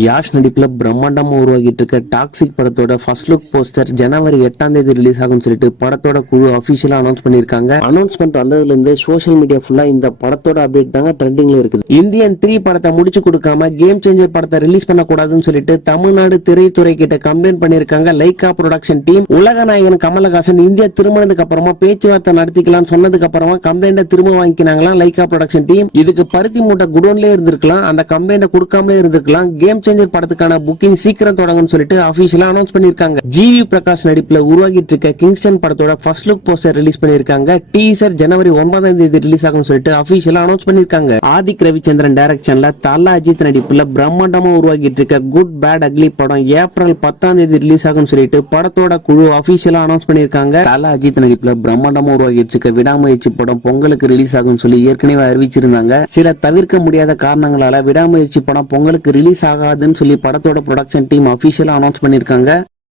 யாஷ் நடிப்புல பிரம்மாண்டமா உருவாகிட்டு இருக்க டாக்ஸிக் படத்தோட ஃபர்ஸ்ட் லுக் போஸ்டர் ஜனவரி எட்டாம் தேதி ரிலீஸ் ஆகும் சொல்லிட்டு படத்தோட குழு அபிஷியலா அனௌன்ஸ் பண்ணிருக்காங்க அனௌன்ஸ்மெண்ட் வந்ததுல இருந்து சோஷியல் மீடியா ஃபுல்லா இந்த படத்தோட அப்டேட் தாங்க ட்ரெண்டிங்ல இருக்குது. இந்தியன் த்ரீ படத்தை முடிச்சு கொடுக்காம கேம் சேஞ்சர் படத்தை ரிலீஸ் பண்ணக்கூடாதுன்னு சொல்லிட்டு தமிழ்நாடு திரைத்துறை கிட்ட கம்ப்ளைண்ட் பண்ணிருக்காங்க லைகா ப்ரொடக்ஷன் டீம் உலக நாயகன் கமலஹாசன் இந்தியா திருமணத்துக்கு அப்புறமா பேச்சுவார்த்தை நடத்திக்கலாம்னு சொன்னதுக்கு அப்புறமா கம்ப்ளைண்ட திரும்ப வாங்கிக்கினாங்களாம் லைகா ப்ரொடக்ஷன் டீம் இதுக்கு பருத்தி மூட்டை குடோன்லயே இருந்திருக்கலாம். அந்த கம்ப்ளைண்ட கொடுக்காமலே இருந்திருக்கலாம். கேம் சேஞ்சர் படத்துக்கான புக்கிங் சீக்கிரம் தொடங்கும்னு சொல்லிட்டு அபிஷியலா அனௌன்ஸ் பண்ணிருக்காங்க ஜிவி பிரகாஷ் நடிப்புல உருவாகிட்டு இருக்க கிங்ஸ்டன் படத்தோட ஃபர்ஸ்ட் லுக் போஸ்டர் ரிலீஸ் பண்ணிருக்காங்க டீசர் ஜனவரி ஒன்பதாம் தேதி ரிலீஸ் ஆகும் சொல்லிட்டு அபிஷியலா அனௌன்ஸ் பண்ணிருக்காங்க ஆதிக் ரவிச்சந்திரன் டைரக்ஷன்ல தலா அஜித் நடிப்புல பிரம்மாண்டமா உருவாகிட்டு இருக்க குட் பேட் அக்லி படம் ஏப்ரல் பத்தாம் தேதி ரிலீஸ் ஆகும் சொல்லிட்டு படத்தோட குழு அபிஷியலா அனௌன்ஸ் பண்ணிருக்காங்க தலா அஜித் நடிப்புல பிரம்மாண்டமா உருவாகிட்டு இருக்க விடாமுயற்சி படம் பொங்கலுக்கு ரிலீஸ் ஆகும் சொல்லி ஏற்கனவே அறிவிச்சிருந்தாங்க. சில தவிர்க்க முடியாத காரணங்களால விடாமுயற்சி படம் பொங்கலுக்கு ரிலீஸ் ஆகாதுன்னு சொல்லி படத்தோட ப்ரொடக்ஷன் டீம் அபிஷியலா அனௌன்ஸ் பண்ணிருக்காங்க.